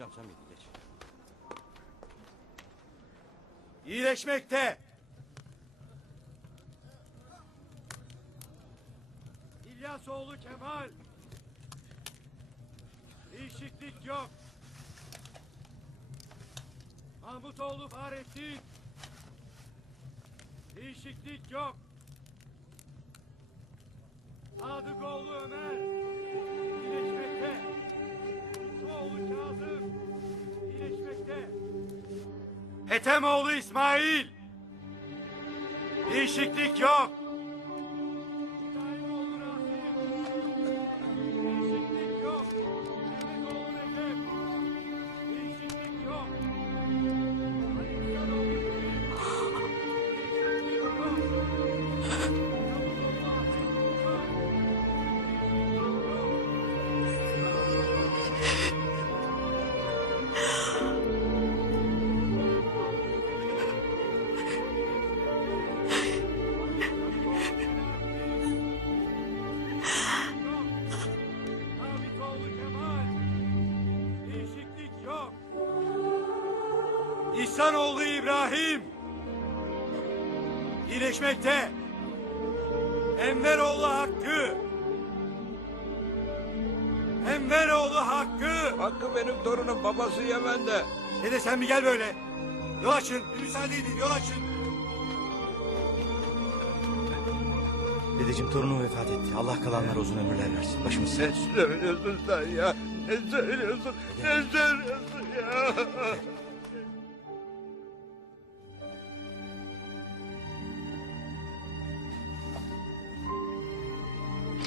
Hocam sen miydin geç. İyileşmekte. İlyasoğlu Kemal. Değişiklik yok. Mahmutoğlu Fahrettin. Değişiklik yok. Sadıkoğlu Ömer. Tuğoğlu Kazım. İyileşmekte. Etemoğlu İsmail. Değişiklik yok. İhsanoğlu İbrahim. İyileşmekte. Enveroğlu Hakkı. Enveroğlu Hakkı. Hakkı benim torunum babası Yemen'de. Dede sen bir gel böyle. Yol açın. Bir müsaade edin. Yol açın. Dedeciğim torunum vefat etti. Allah kalanlara uzun ömürler versin. Başımız sağ Ne olsun. söylüyorsun sen ya? Ne söylüyorsun? Ne söylüyorsun ya?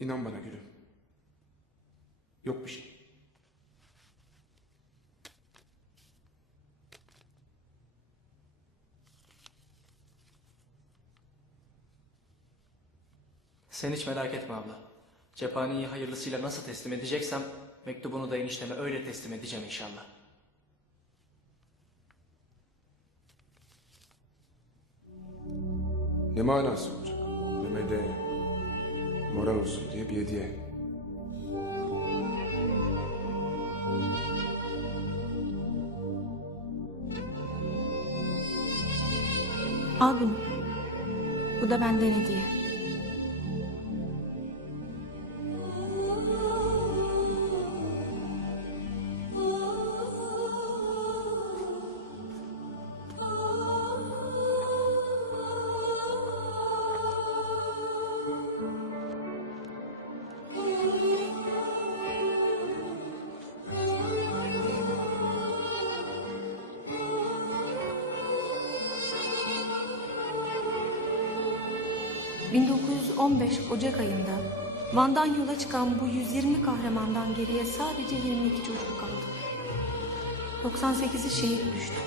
İnan bana gülüm. Yok bir şey. Sen hiç merak etme abla. Cephaneyi hayırlısıyla nasıl teslim edeceksem mektubunu da enişteme öyle teslim edeceğim inşallah. Ne manası olacak? Mehmet'e moral olsun diye bir hediye. Al bunu. Bu da benden hediye. ...1915 Ocak ayında... ...Van'dan yola çıkan bu 120 kahramandan geriye sadece 22 çocuk kaldı. 98'i şehit düştü.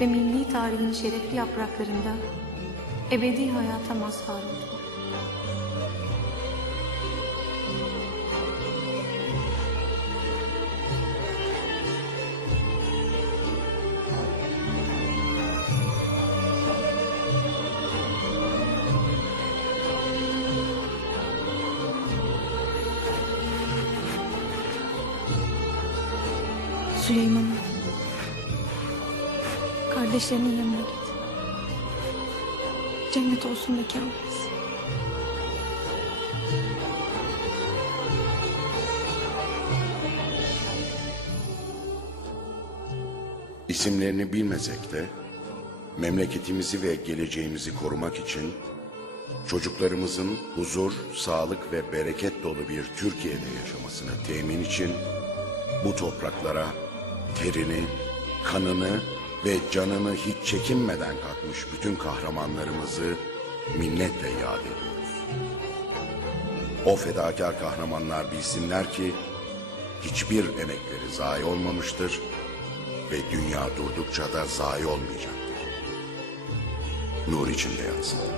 Ve milli tarihin şerefli yapraklarında... ...ebedi hayata mazhar oldu. Süleyman'ım. Kardeşlerinin yanına git. Cennet olsun mekanınız. İsimlerini bilmesek de memleketimizi ve geleceğimizi korumak için çocuklarımızın huzur, sağlık ve bereket dolu bir Türkiye'de yaşamasını temin için bu topraklara terini, kanını ve canını hiç çekinmeden katmış bütün kahramanlarımızı minnetle yad ediyoruz. O fedakar kahramanlar bilsinler ki hiçbir emekleri zayi olmamıştır ve dünya durdukça da zayi olmayacaktır. Nur içinde yatsınlar.